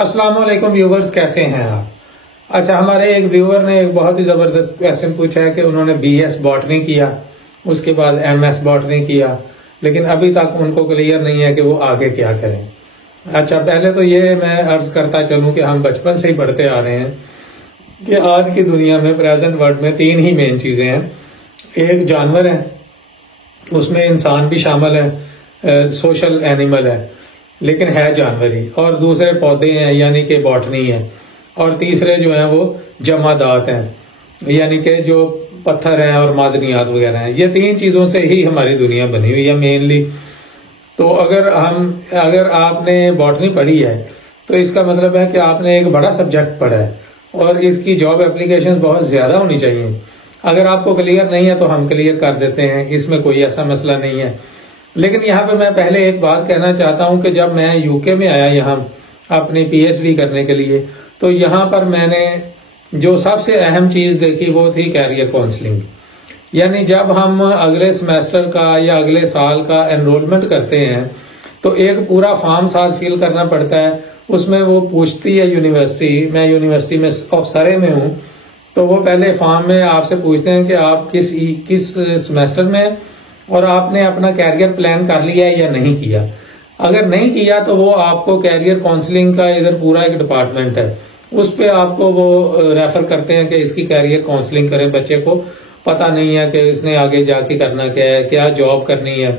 अस्सलाम वालेकुम व्यूवर्स, कैसे हैं आप? अच्छा, हमारे एक व्यूवर ने एक बहुत ही जबरदस्त क्वेश्चन पूछा है कि उन्होंने बीएस बॉटनी किया, उसके बाद एमएस बॉटनी किया, लेकिन अभी तक उनको क्लियर नहीं है कि वो आगे क्या करें। अच्छा, पहले तो ये मैं अर्ज करता चलूं कि हम बचपन से ही पढ़ते आ रहे हैं कि आज की दुनिया में, प्रेजेंट वर्ल्ड में, तीन ही मेन चीजें हैं। एक जानवर है, उसमें इंसान भी शामिल है, सोशल एनिमल है लेकिन है जानवर ही, और दूसरे पौधे हैं यानी कि बॉटनी है, और तीसरे जो हैं वो जमादात हैं यानी कि जो पत्थर हैं और मादनियात वगैरह हैं। ये तीन चीजों से ही हमारी दुनिया बनी हुई है मेनली। तो अगर आपने बॉटनी पढ़ी है तो इसका मतलब है कि आपने एक बड़ा सब्जेक्ट पढ़ा है और इसकी जॉब एप्लीकेशन बहुत ज्यादा होनी चाहिए। अगर आपको क्लियर नहीं है तो हम क्लियर कर देते हैं, इसमें कोई ऐसा मसला नहीं है। लेकिन यहाँ पे मैं पहले एक बात कहना चाहता हूँ कि जब मैं यूके में आया यहाँ अपनी पीएचडी करने के लिए, तो यहाँ पर मैंने जो सबसे अहम चीज देखी वो थी कैरियर काउंसलिंग। यानी जब हम अगले सेमेस्टर का या अगले साल का एनरोलमेंट करते हैं तो एक पूरा फॉर्म साथ फिल करना पड़ता है। उसमें वो पूछती है यूनिवर्सिटी, मैं यूनिवर्सिटी में ऑफ सरे में हूँ, तो वो पहले फॉर्म में आपसे पूछते हैं कि आप किस सेमेस्टर में, और आपने अपना कैरियर प्लान कर लिया है या नहीं किया। अगर नहीं किया तो वो आपको कैरियर काउंसलिंग का इधर पूरा एक डिपार्टमेंट है, उस पे आपको वो रेफर करते हैं कि इसकी कैरियर काउंसलिंग करें। बच्चे को पता नहीं है कि इसने आगे जाके करना क्या है, क्या जॉब करनी है।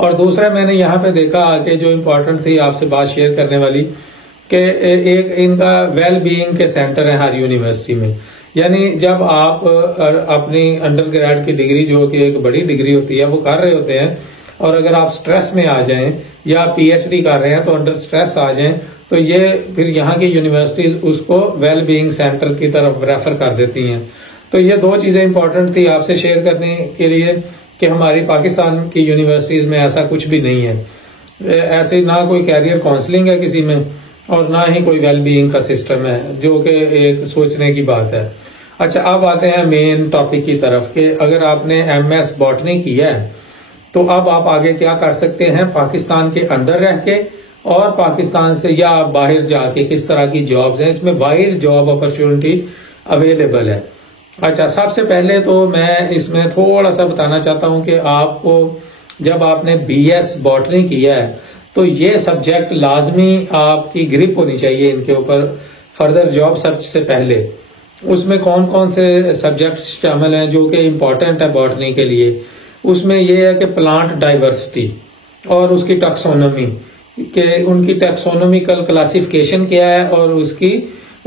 और दूसरा मैंने यहाँ पे देखा कि जो इम्पोर्टेंट थी आपसे बात शेयर करने वाली, कि एक इनका वेल बीइंग के सेंटर है हर यूनिवर्सिटी में। यानी जब आप अपनी अंडर ग्रेड की डिग्री, जो कि एक बड़ी डिग्री होती है, वो कर रहे होते हैं, और अगर आप स्ट्रेस में आ जाएं या पीएचडी कर रहे हैं तो अंडर स्ट्रेस आ जाएं, तो ये फिर यहाँ की यूनिवर्सिटीज उसको वेल बीइंग सेंटर की तरफ रेफर कर देती हैं। तो ये दो चीजें इंपॉर्टेंट थी आपसे शेयर करने के लिए कि हमारी पाकिस्तान की यूनिवर्सिटीज में ऐसा कुछ भी नहीं है। ऐसे ना कोई कैरियर काउंसलिंग है किसी में, और ना ही कोई वेल बीइंग का सिस्टम है, जो कि एक सोचने की बात है। अच्छा, अब आते हैं मेन टॉपिक की तरफ कि अगर आपने एमएस बॉटनी किया है तो अब आप आगे क्या कर सकते हैं पाकिस्तान के अंदर रह के, और पाकिस्तान से या आप बाहर जाके किस तरह की जॉब्स हैं। इसमें वाइड जॉब अपॉर्चुनिटी अवेलेबल है। अच्छा, सबसे पहले तो मैं इसमें थोड़ा सा बताना चाहता हूं कि आपको जब आपने बीएस बॉटनी किया है तो ये सब्जेक्ट लाजमी आपकी ग्रिप होनी चाहिए इनके ऊपर फर्दर जॉब सर्च से पहले। उसमें कौन कौन से सब्जेक्ट्स शामिल हैं जो कि इम्पोर्टेंट है बॉटनी के लिए। उसमें यह है कि प्लांट डाइवर्सिटी और उसकी टैक्सोनॉमी, के उनकी टैक्सोनॉमिकल क्लासिफिकेशन क्या है, और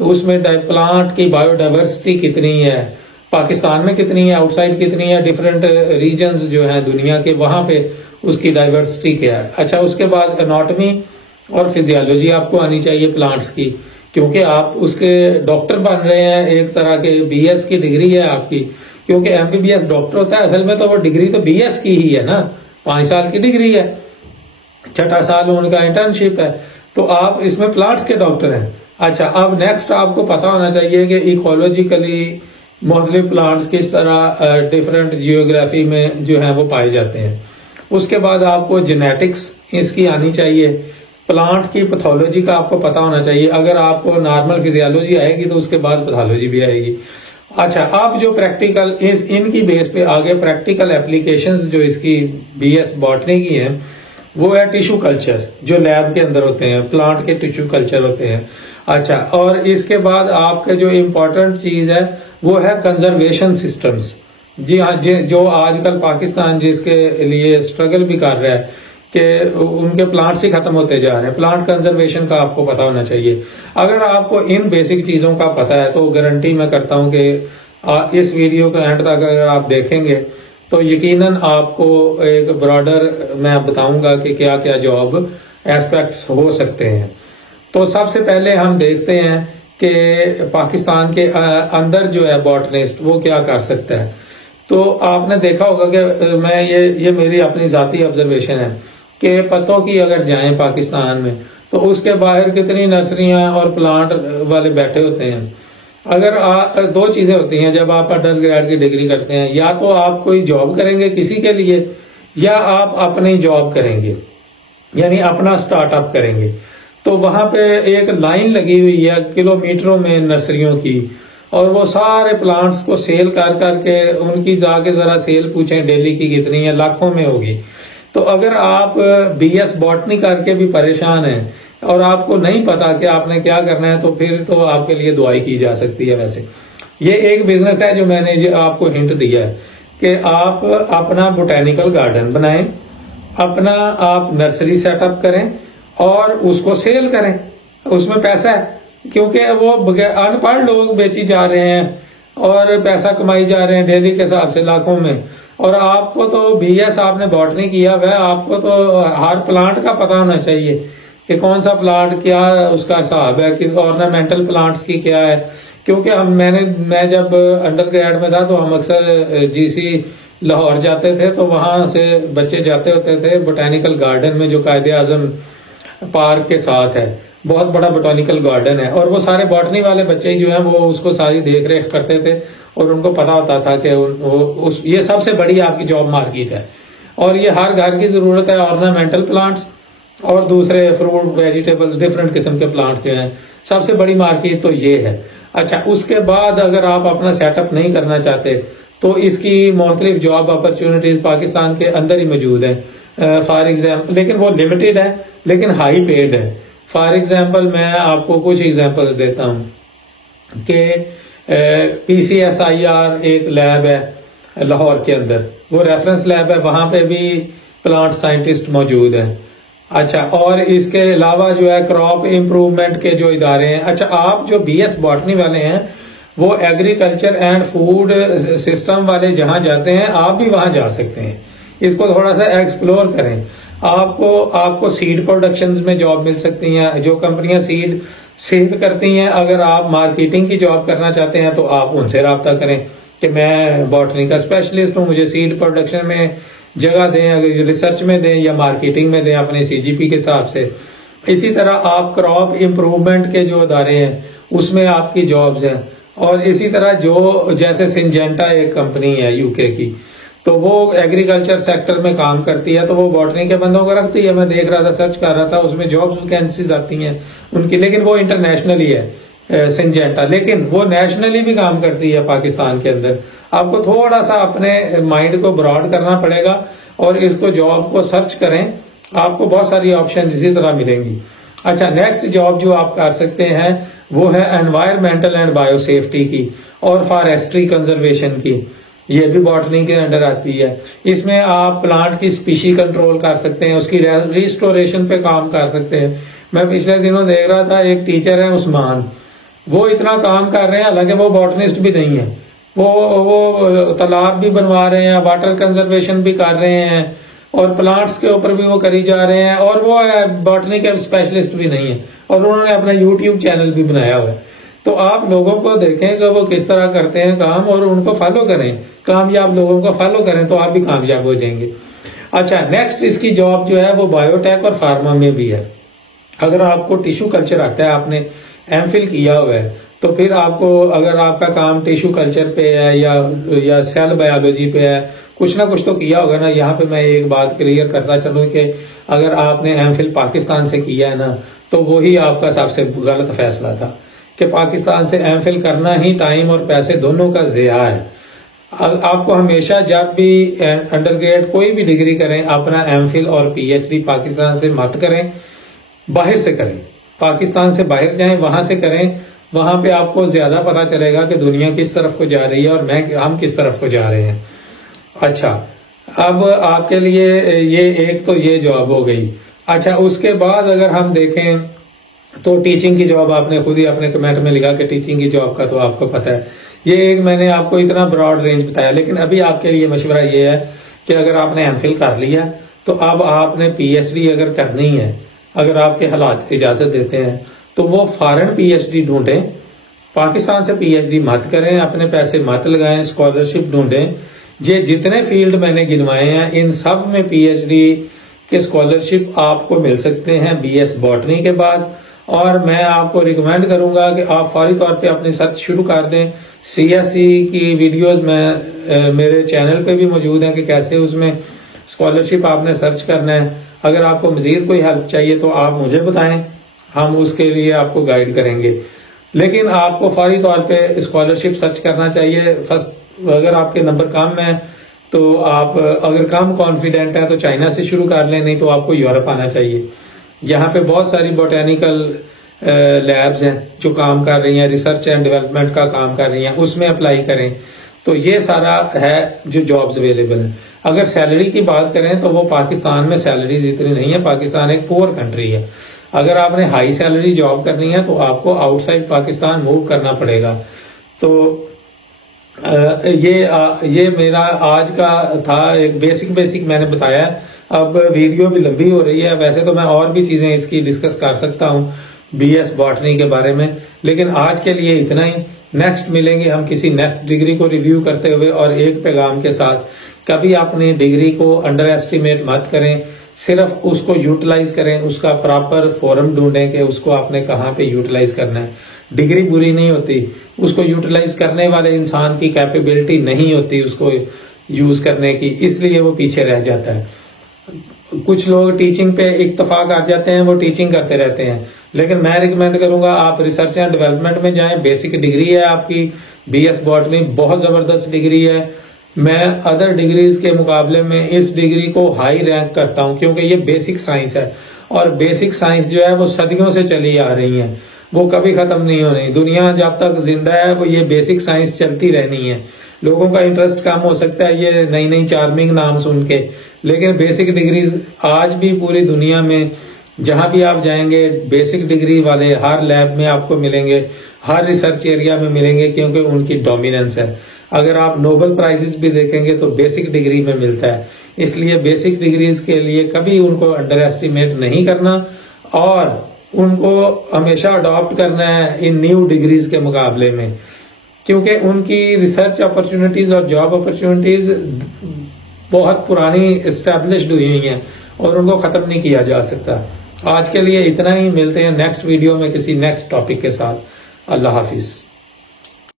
उसमें प्लांट की बायोडाइवर्सिटी कितनी है, पाकिस्तान में कितनी है, आउटसाइड कितनी है, डिफरेंट रीजन्स जो हैं दुनिया के, वहां पे उसकी डाइवर्सिटी क्या है। अच्छा, उसके बाद एनाटॉमी और फिजियोलॉजी आपको आनी चाहिए प्लांट्स की, क्योंकि आप उसके डॉक्टर बन रहे हैं। एक तरह के बीएस की डिग्री है आपकी, क्योंकि एमबीबीएस डॉक्टर होता है, असल में तो वो डिग्री तो बीएस की ही है ना, 5 साल की डिग्री है, 6ठा साल उनका इंटर्नशिप है, तो आप इसमें प्लांट्स के डॉक्टर हैं। अच्छा, अब नेक्स्ट आपको पता होना चाहिए कि इकोलॉजिकली मुख्तलिफ प्लांट्स किस तरह डिफरेंट जियोग्राफी में जो है वो पाए जाते हैं। उसके बाद आपको जेनेटिक्स इसकी आनी चाहिए, प्लांट की पैथोलॉजी का आपको पता होना चाहिए। अगर आपको नॉर्मल फिजियोलॉजी आएगी तो उसके बाद पैथोलॉजी भी आएगी। अच्छा, अब जो प्रैक्टिकल इनकी बेस पे आगे प्रैक्टिकल एप्लीकेशंस जो इसकी बीएस बॉटनी की हैं वो है टिश्यू कल्चर, जो लैब के अंदर होते हैं, प्लांट के टिश्यू कल्चर होते हैं। अच्छा, और इसके बाद आपके जो इम्पोर्टेंट चीज है वो है कंजर्वेशन सिस्टम्स। जी हाँ, जो आजकल पाकिस्तान जिसके लिए स्ट्रगल भी कर रहा है कि उनके प्लांट्स ही खत्म होते जा रहे हैं, प्लांट कंजर्वेशन का आपको पता होना चाहिए। अगर आपको इन बेसिक चीजों का पता है तो गारंटी मैं करता हूं कि इस वीडियो के एंड तक अगर आप देखेंगे तो यकीनन आपको एक ब्रॉडर मैं बताऊंगा कि क्या क्या जॉब एस्पेक्ट्स हो सकते हैं। तो सबसे पहले हम देखते हैं कि पाकिस्तान के अंदर जो है बॉटनिस्ट वो क्या कर सकता है। तो आपने देखा होगा कि मैं ये मेरी अपनी जाती ऑब्जर्वेशन है कि पत्तों की अगर जाएं पाकिस्तान में तो उसके बाहर कितनी नर्सरियां और प्लांट वाले बैठे होते हैं। अगर दो चीजें होती हैं जब आप अंडर ग्रेड की डिग्री करते हैं, या तो आप कोई जॉब करेंगे किसी के लिए या आप अपनी जॉब करेंगे, यानी अपना स्टार्टअप करेंगे। तो वहां पे एक लाइन लगी हुई है किलोमीटरों में नर्सरियों की, और वो सारे प्लांट्स को सेल कर करके उनकी जाके जरा सेल पूछें डेली की कितनी है, लाखों में होगी। तो अगर आप बीएस बॉटनी करके भी परेशान हैं और आपको नहीं पता कि आपने क्या करना है, तो फिर तो आपके लिए दुआई की जा सकती है। वैसे ये एक बिजनेस है जो मैंने आपको हिंट दिया है कि आप अपना बोटेनिकल गार्डन बनाएं, अपना आप नर्सरी सेटअप करें और उसको सेल करें, उसमें पैसा है। क्योंकि वो अनपढ़ लोग बेची जा रहे हैं और पैसा कमाई जा रहे हैं डेली के हिसाब से लाखों में, और आपको तो बीएस आपने बॉटनी किया हुआ है, आपको तो हर प्लांट का पता होना चाहिए कि कौन सा प्लांट क्या उसका हिसाब है, कि ऑर्नामेंटल प्लांट्स की क्या है। क्योंकि मैं जब अंडर ग्रेड में था तो हम अक्सर जीसी लाहौर जाते थे, तो वहां से बच्चे जाते होते थे बोटेनिकल गार्डन में जो कायदे आजम पार्क के साथ है, बहुत बड़ा बोटेनिकल गार्डन है, और वो सारे बॉटनी वाले बच्चे जो हैं वो उसको सारी देख रेख करते थे और उनको पता होता था कि ये सबसे बड़ी आपकी जॉब मार्केट है और ये हर घर की जरूरत है। ऑर्नामेंटल प्लांट्स और दूसरे फ्रूट वेजिटेबल्स डिफरेंट किस्म के प्लांट्स जो हैं, सबसे बड़ी मार्केट तो ये है। अच्छा, उसके बाद अगर आप अपना सेटअप नहीं करना चाहते तो इसकी मुख्तलिफ जॉब अपॉर्चुनिटीज पाकिस्तान के अंदर ही मौजूद है। फॉर एग्जाम्पल, लेकिन वो लिमिटेड है लेकिन हाई पेड है। फॉर एग्जाम्पल मैं आपको कुछ एग्जाम्पल देता हूं कि PCSIR एक लैब है लाहौर के अंदर, वो रेफरेंस लैब है, वहां पे भी प्लांट साइंटिस्ट मौजूद हैं। अच्छा, और इसके अलावा जो है क्रॉप इम्प्रूवमेंट के जो इदारे हैं। अच्छा, आप जो बीएस बॉटनी वाले हैं वो एग्रीकल्चर एंड फूड सिस्टम वाले जहां जाते हैं, आप भी वहां जा सकते हैं, इसको थोड़ा सा एक्सप्लोर करें। आपको सीड प्रोडक्शन में जॉब मिल सकती है, जो कंपनियां सीड सेल करती हैं। अगर आप मार्केटिंग की जॉब करना चाहते हैं तो आप उनसे राब्ता करें कि मैं बॉटनी का स्पेशलिस्ट हूं, मुझे सीड प्रोडक्शन में जगह दें, अगर रिसर्च में दें या मार्केटिंग में दें अपने CGP के हिसाब से। इसी तरह आप क्रॉप इम्प्रूवमेंट के जो अदारे हैं उसमें आपकी जॉब्स हैं। और इसी तरह जो जैसे सिंजेंटा एक कंपनी है यूके की, तो वो एग्रीकल्चर सेक्टर में काम करती है, तो वो बॉटनी के बंदों को रखती है। मैं देख रहा था, सर्च कर रहा था, उसमें जॉब्स वैकेंसीज आती हैं उनकी, लेकिन वो इंटरनेशनल ही है सिंजेंटा, लेकिन वो नेशनली भी काम करती है पाकिस्तान के अंदर। आपको थोड़ा सा अपने माइंड को ब्रॉड करना पड़ेगा और इसको जॉब को सर्च करें, आपको बहुत सारी ऑप्शन इसी तरह मिलेंगी। अच्छा, नेक्स्ट जॉब जो आप कर सकते हैं वो है एनवायरमेंटल एंड बायोसेफ्टी की और फॉरेस्ट्री कंजर्वेशन की, ये भी बॉटनी के अंडर आती है। इसमें आप प्लांट की स्पीशी कंट्रोल कर सकते हैं, उसकी रिस्टोरेशन पे काम कर सकते हैं। मैं पिछले दिनों देख रहा था, एक टीचर है उस्मान, वो इतना काम कर रहे हैं, हालांकि वो बॉटनिस्ट भी नहीं है, वो तालाब भी बनवा रहे हैं, वाटर कंजर्वेशन भी कर रहे हैं और प्लांट्स के ऊपर भी वो करी जा रहे हैं, और वो बॉटनी के स्पेशलिस्ट भी नहीं है, और उन्होंने अपना यूट्यूब चैनल भी बनाया हुआ है। तो आप लोगों को देखें कि वो किस तरह करते हैं काम और उनको फॉलो करें, कामयाब लोगों को फॉलो करें तो आप भी कामयाब हो जाएंगे। अच्छा, नेक्स्ट इसकी जॉब जो है वो बायोटेक और फार्मा में भी है। अगर आपको टिश्यू कल्चर आता है, आपने एमफिल किया हुआ है, तो फिर आपको, अगर आपका काम टिश्यू कल्चर पे है या सेल बायोलॉजी पे है, कुछ ना कुछ तो किया होगा ना। यहाँ पे मैं एक बात क्लियर करता चलूं कि अगर आपने एमफिल पाकिस्तान से किया है ना, तो वही आपका सबसे गलत फैसला था कि पाकिस्तान से एमफिल करना ही टाइम और पैसे दोनों का ज़िया है। आपको हमेशा जब भी अंडरग्रेड कोई भी डिग्री करें, अपना एमफिल और PhD पाकिस्तान से मत करें, बाहर से करें, पाकिस्तान से बाहर जाएं, वहां से करें। वहां पे आपको ज्यादा पता चलेगा कि दुनिया किस तरफ को जा रही है और हम किस तरफ को जा रहे हैं। अच्छा, अब आपके लिए ये जॉब हो गई। अच्छा, उसके बाद अगर हम देखें तो टीचिंग की जॉब, आपने खुद ही अपने कमेंट में लिखा कि टीचिंग की जॉब का तो आपको पता है। ये एक मैंने आपको इतना ब्रॉड रेंज बताया, लेकिन अभी आपके लिए मशवरा ये है कि अगर आपने एमफिल कर लिया तो अब आपने PhD अगर करनी है, अगर आपके हालात इजाजत देते हैं, तो वो फॉरेन PhD ढूंढें, पाकिस्तान से PhD मत करें, अपने पैसे मत लगाएं, स्कॉलरशिप ढूंढें। ये जितने फील्ड मैंने गिनवाए हैं, इन सब में PhD के स्कॉलरशिप आपको मिल सकते हैं BS बॉटनी के बाद। और मैं आपको रिकमेंड करूंगा कि आप फौरी तौर पे अपनी सर्च शुरू कर दें। CSE की वीडियोस में मेरे चैनल पे भी मौजूद हैं कि कैसे उसमें स्कॉलरशिप आपने सर्च करना है। अगर आपको मजीद कोई हेल्प चाहिए तो आप मुझे बताएं, हम उसके लिए आपको गाइड करेंगे। लेकिन आपको फौरी तौर पे स्कॉलरशिप सर्च करना चाहिए। फर्स्ट अगर आपके नंबर कम है तो आप अगर कम कॉन्फिडेंट है तो चाइना से शुरू कर लें, नहीं तो आपको यूरोप आना चाहिए। यहाँ पे बहुत सारी बोटेनिकल लैब्स हैं जो काम कर रही हैं, रिसर्च एंड डेवलपमेंट का काम कर रही हैं, उसमें अप्लाई करें। तो ये सारा है जो जॉब्स अवेलेबल है। अगर सैलरी की बात करें तो वो पाकिस्तान में सैलरीज इतनी नहीं है। पाकिस्तान एक पुअर कंट्री है। अगर आपने हाई सैलरी जॉब करनी है तो आपको आउटसाइड पाकिस्तान मूव करना पड़ेगा। तो ये मेरा आज का था, एक बेसिक मैंने बताया। अब वीडियो भी लंबी हो रही है, वैसे तो मैं और भी चीजें इसकी डिस्कस कर सकता हूँ बीएस बॉटनी के बारे में, लेकिन आज के लिए इतना ही। नेक्स्ट मिलेंगे हम किसी नेक्स्ट डिग्री को रिव्यू करते हुए और एक पैगाम के साथ। कभी अपनी डिग्री को अंडर एस्टिमेट मत करें, सिर्फ उसको यूटिलाइज करें, उसका प्रॉपर फोरम ढूंढें कि उसको आपने कहाँ पे यूटिलाइज करना है। डिग्री बुरी नहीं होती, उसको यूटिलाइज करने वाले इंसान की कैपेबिलिटी नहीं होती उसको यूज करने की, इसलिए वो पीछे रह जाता है। कुछ लोग टीचिंग पे इत्तेफाक आ जाते हैं, वो टीचिंग करते रहते हैं, लेकिन मैं रिकमेंड करूंगा आप रिसर्च एंड डेवलपमेंट में जाएं। बेसिक डिग्री है आपकी, बीएस बॉटनी बहुत जबरदस्त डिग्री है। मैं अदर डिग्रीज के मुकाबले में इस डिग्री को हाई रैंक करता हूं, क्योंकि ये बेसिक साइंस है, और बेसिक साइंस जो है वो सदियों से चली आ रही है, वो कभी खत्म नहीं होनी। दुनिया जब तक जिंदा है वो ये बेसिक साइंस चलती रहनी है। लोगों का इंटरेस्ट कम हो सकता है ये नई नई चार्मिंग नाम सुन के, लेकिन बेसिक डिग्रीज आज भी पूरी दुनिया में जहां भी आप जाएंगे बेसिक डिग्री वाले हर लैब में आपको मिलेंगे, हर रिसर्च एरिया में मिलेंगे, क्योंकि उनकी डोमिनेंस है। अगर आप नोबेल प्राइजेस भी देखेंगे तो बेसिक डिग्री में मिलता है। इसलिए बेसिक डिग्रीज के लिए कभी उनको अंडर एस्टिमेट नहीं करना, और उनको हमेशा अडॉप्ट करना है इन न्यू डिग्रीज के मुकाबले में, क्योंकि उनकी रिसर्च अपॉर्चुनिटीज और जॉब अपॉर्चुनिटीज बहुत पुरानी एस्टैब्लिश्ड हुई हैं और उनको खत्म नहीं किया जा सकता। आज के लिए इतना ही, मिलते हैं नेक्स्ट वीडियो में किसी नेक्स्ट टॉपिक के साथ। अल्लाह हाफिज।